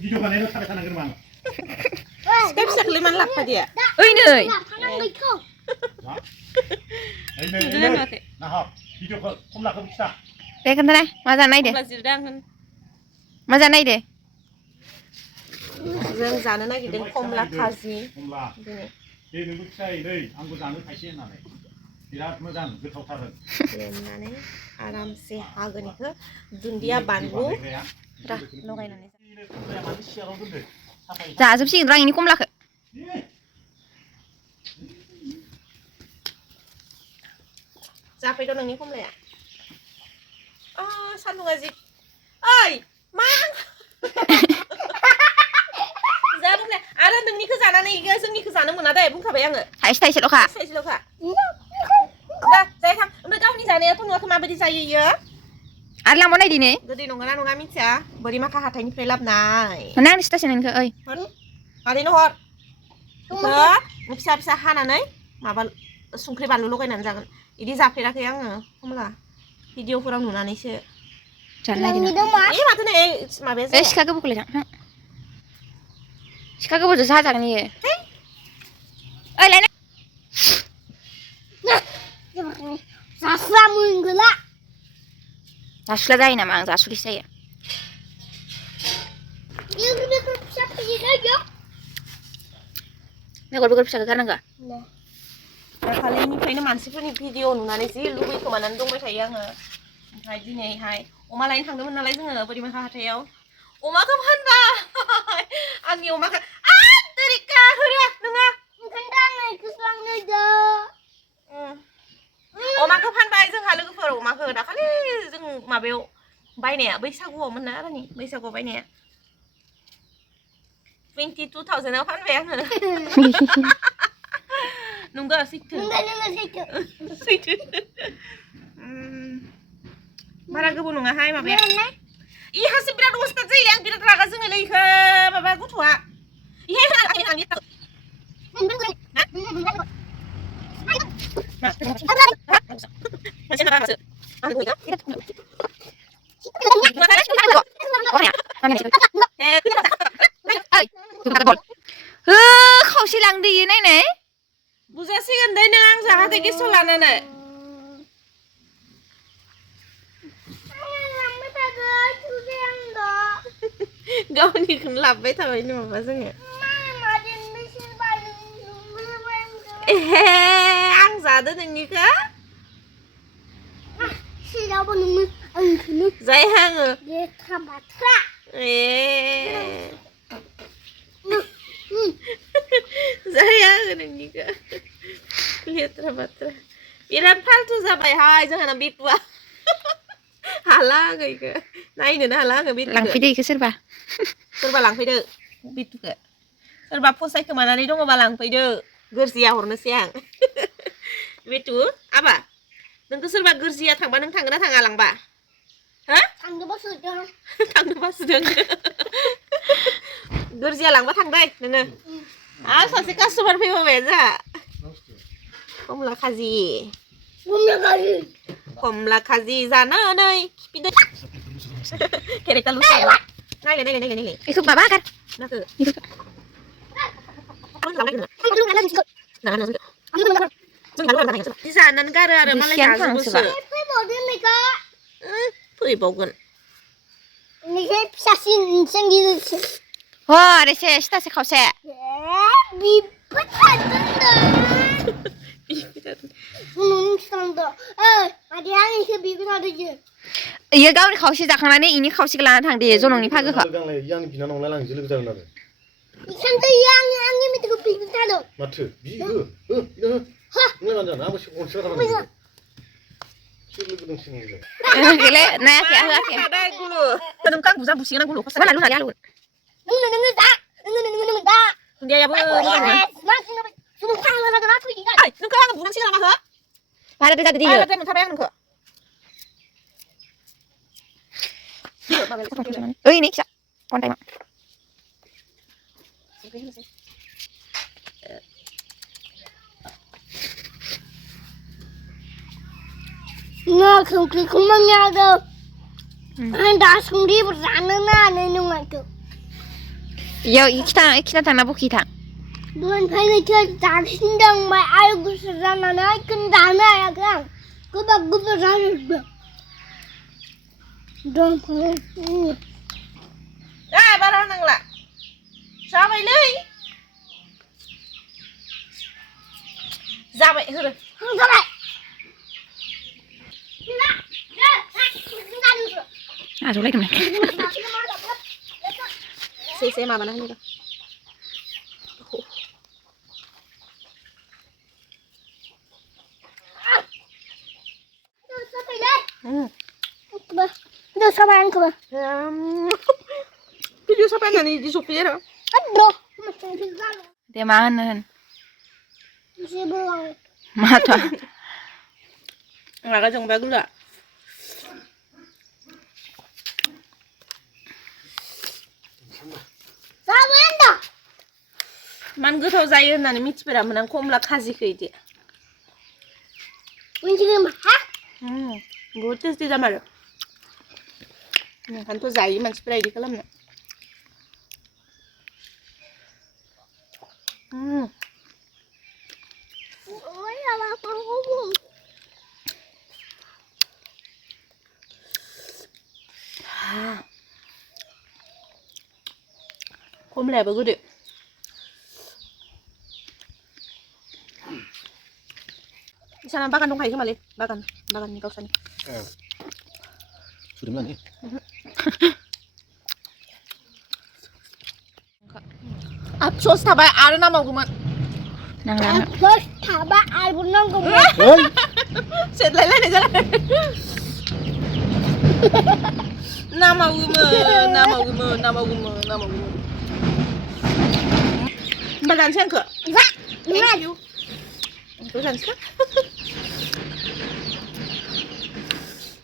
비디오 가내는 차례 타는 그러면. 스텝스클리만 라파디야. 의네. 나 비디오 콤라 봅시다. 내 근데 맞아 나이데. 맞아 나이데. जों जानो नागिरदों खमला खाजि खमला बे नोंबो फिसायै नै आंबो जानो थाइसे होननानै बिराद मोजां गोथावथार लेमनानै आरामसे हागोन इखो दुन्दिया बानलु रा लगायनानै जाजोबसिगोन रां इनि खमलाखौ जाफैद' नोंनि खमलाया सान्दुङा जि ओइ मा आरो नोंनिखौ जानानै जोंनिखौ जानो मोना दे बुंखाबाय आङो थाइसेल'खा दा जाय थां ओमफ्राय गावनि जानायाथ' नुवाखै माबायदि जायो इयो आरो लांबाव नायदि ने गोदै नंगौना नङा मिथिया बोरै माखा हाथाइनिफ्राय लाबोनाय मोना आंनि स्टेसन नोंखौ ओइ मादैनो हर फिसा फिसा हानानै माबा संख्रि बानलु लगायनानै जागोन इदि जाफेराखै आङो खमला भिडिअफोराव नुनानैसो जानो नागिरदों माथो नै माबाया सिखा गोबौखौलाय थां सिखा गोबौजोंसो हाजागोन इयो ओइ लायना जास्ला मोनगोला जासुला जायो नामा आं जासुलिसो जायो बेगर फिसाखौ गारनांगौ दाखालिनिफ्रायनो मानसिफोरनि भिडिअ नुनानै जि लुबैखोमानानै दंबाय थायो आङो ओमफ्राय दिनैहाय अमा लायनो थांदोंमोन नालाय जोङो बोरिमाखा हाथायाव अमाखौ फानबाय आंनि अमाखौ तरिका होरा नङा अमाखौ फानबाय जोंहा लोगोफोर अमाखौ दाखालि जों माबायाव बायनाया बैसागुआवमोन ना रानि बैसागुआव बायनाया 22,000 आव फानबाय आङो नंगौ सैथो बारा गोबाव नङाहाय माबाया इहासो बिराद अस्थाद जायो आं बिराद रागा जोङोलै इखो माबा गथ'आ इहाय खावसे लांदो इयो नायनाय बुजासिगोन दे नों आं जाहाथे गेस लानानै गावनिखौनो लाबोबाय थाबाय नङाबा जोङो आं जादो नोंनिखौ जायहा आङो जाया आङो नोंनिखौ लेथ्रा बाथ्रा बिराद फाल्थु जाबायहाय जोंहाना बिटुआ हाला आङो इखौ नायनोनो हाला आङो बिटुखौ लांफैदो इखौ सोरबा लांफैदो बिटुखौ सोरबा फसायखोमानानै दङबा लांफैदो गोरजिया हरनोसै आं बिटु आबा नोंखौ सोरबा गोरजिया थांबा नों थांगोन ना थाङा लांबा हा थांनोबा सुदों गोरजिया लांबा थांबाय नोङो आरो सासे कास्टमार फैबाय जोंहा खमला खाजि जानानै खिफिदो केरेक्टार लुसाबो नायलाय इखौ माबा गार नाखो जानानै गारो आरो मालाय जाजोबोसो फैबावगोन हर एसे सिथासे खावसे इयो गावनि खावसे जाखांनानै इनि खावसेखौ लाना थांदे जनंनि फागोखौ आंनि बिनानावलाय लांजो लोगो जागोन आरो माथो बियो नोंलाय मानो जानो आंबो गनसे खालामो सोर लोगो दंसै नोंलाय गेले नायाखै आं होआखै ada gulu kadang kan buza busingan gulu mana lu nanya lu dia ya bu ay nungka ang bulan singa mah para bisa di ay ada mentabang nungka ini bisa kontak mak Nga không kì không mang nhau đâu. Anh đã xuống đi một rán nữa nè nên nhưng mà kiểu 이거 이키타 당나 보키타. 넌 팬이 저 자신당만 알고 살아나나 끝나나야 그냥 그거 잘했어. 넌 팬이 बारा नांला जाबायलै जाबाय होरो जाबाय 아저래 그만. से माबाना होनो 너 사바양 그거. 비디오 사바나니 이디 소피에라 너 무슨 비싸로? 내 마는 집을 맞아. 나가 정말 그래 사바양다. 만 गोथाव जायो होननानै मिथिफेरामोन आं खमला खाजिखौ इदि 지금 하? बहुत टेस्टि जामारो ओंखायनोथ' जायो मानसिफोरा इदि खालामनो खमलायाबो गोदै इसाना बागान दंखायो खोमालै बागाननि गावसानि 수렴나니? 앞sos थाबाय आरो नामावगौमोन 나가. 너 타바 알고 난 거. 어이? 셋라이라니 जालाय नामावगौमोन होमबा जानोसै आंखो 자, 이거 जानोसै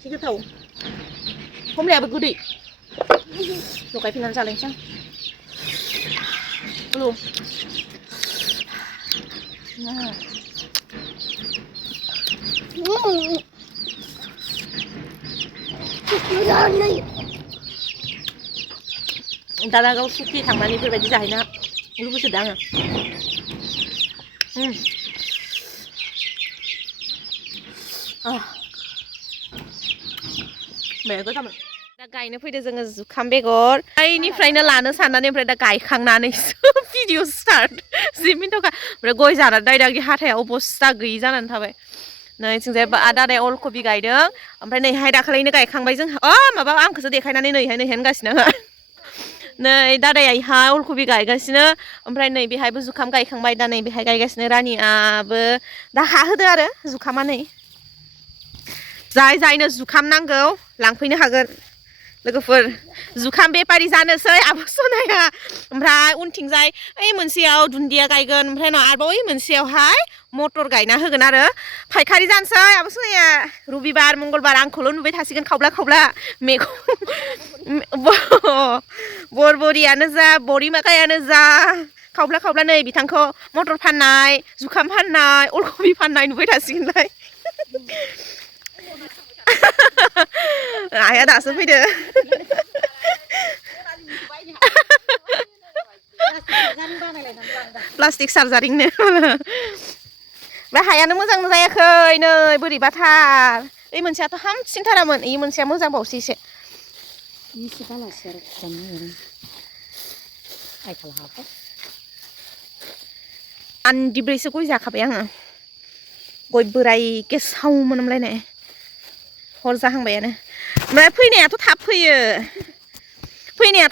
जि गोथाव खमलायाबो गोदै लगायफिननानै जालायनोसै आं दारागाव सुखि थांनानै बेफोरबायदि जाहैनो लुबैसोदों आङो बेखौ जाबाय दा गायनो फैदो जोङो जुखाम बेगर आइनिफ्रायनो लानो साननानै ओमफ्राय दा गायखांनानैसो भिडिअ स्टार्ट 10 मिनिटआव ओमफ्राय गय जाना दायदागि हाथायाव अबस्था गैयि जानानै थाबाय नै थिंजाय दादाया अलकबि गायदों ओमफ्राय नैहाय दाखालिनो गायखांबाय जोंहा माबा आंखौसो देखायनानै नैहाय होनगासिनो नै दादायाहाय अलकबि गायगासिनो ओमफ्राय नै बेहायबो जुखाम गायखांबाय दा नै बेहाय गायगासिनो रानियाबो दा हाहोदो आरो जुखामा नै जायनो जुखाम नांगौ लांफैनो हागोन लोगोफोर जुखाम बेपारि जानोसै आब' सनाया ओमफ्राय उनथिंजाय ओइ मोनसेयाव दुन्दिया गायगोन ओमफ्राय उनाव आरोबाव ओइ मोनसेयावहाय मटर गायना होगोन आरो फायखारि जानोसै आब' सनाया रबिबार मंगलबार आंखौल' नुबाय थासिगोन खावब्ला मैगं बरबरियानो जा बरि माखायानो जा खावब्ला नै बिथांखौ मटर फाननाय जुखाम फाननाय अलकबि फाननाय नुबाय थासिगोनलाय आइया दासो फैदो प्लास्टिक सार्जारिंनो बे हायानो मोजां जायाखै नै बोरैबाथार ओइ मोनसेयाथ' हामसिनथारामोन ओइ मोनसेया मोजांबावसो एसे आन्दिब्रैसो गय जाखाबाय आङो गय बोराय गेसाव मोनलायनाय हर जाहांबायानो ओमफ्राय फैनायाथ'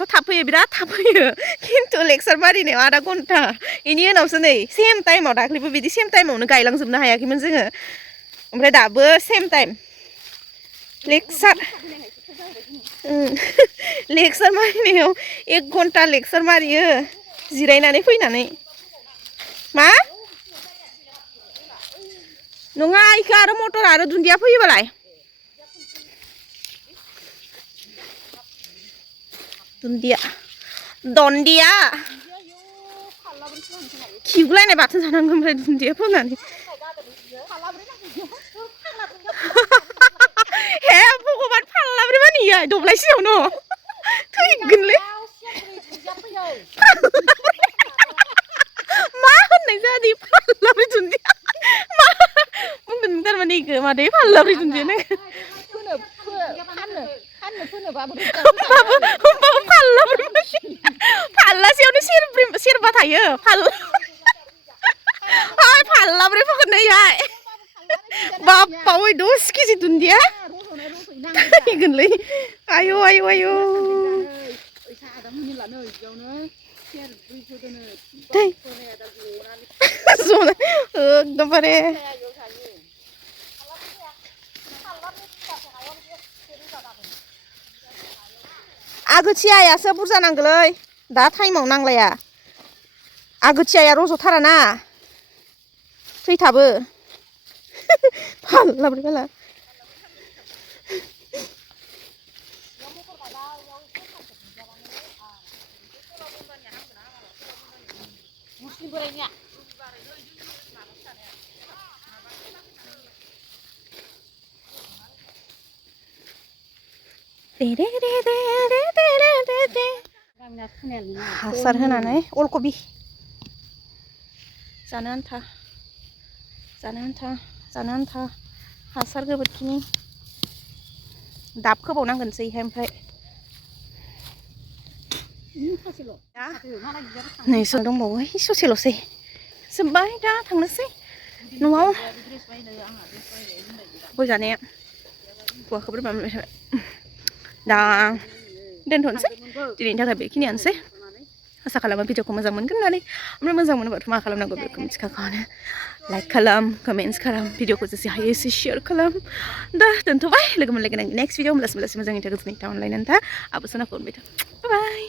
थाब फैयो बिराद थाब फैयो खिन्थु लेक्सार मारिनायाव आधा घन्टा बेनि उनावसो नै सेम टाइमाव दाख्लैबो बिदि सेम टाइमावनो गायलांजोबनो हायाखैमोन जोङो ओमफ्राय दाबो सेम टाइम लेक्सार मारिनायाव 1 घन्टा लेक्सार मारियो जिरायनानै फैनानै मा नङा इखो आरो मटर आरो दुन्दिया फैयोबालाय दन्दिया खिगुलायनाय बाथोन जानांगौ ओमफ्राय दुन्दिया फोनानै हे भगबान फाल्लाब्रै मानियो दब्लायसेयावनो थैगोनलै मादै फाल्लाब्रै दुन्दिया नों होमबाबो फाल्लाब्रै फाल्लासेयावनो सेरबा थायो फाल्लाब्रै फोखोनो इहाय बाप्पा ओइ 10 केजि दुन्दिया थैगोनलै आयौ आयौ आयौ एकदमबारे आगोथियायासो बुरजा नांगोलै दा टाइमाव नांलाया आगोथियाया रज'थाराना थैथाबो फाल्लाब्रै फाल्ला हासार होनानै अलकबि जानो आन्था हासार गोबोरखिनि दाब खोबावनांगोनसै ओमफ्राय नै सो दंबावो ससेल'सै जोब्बाय दा थांनोसै न'आव गय जानाया हौवाखौबो दा दोनथ'नोसै दिनैनि थाखाय बेखिनियानोसै आसा खालामो भिडिअखौ मोजां मोनगोन होननानै ओमफ्राय मोजां मोनोबाथ' मा खालामनांगौ बेखौ मिथिखागौआनो लाइक खालाम कमेन्ट्स खालाम भिडिअखौ जेसे हायो एसे शेयार खालाम दा दोनथ'बाय लोगो मोनलायगोन आं नेक्स्ट भिडिअ होमब्लासो मोजाङै था गोजोनै था अनलायनानै था आब' सनाखौ अनबाय था बाय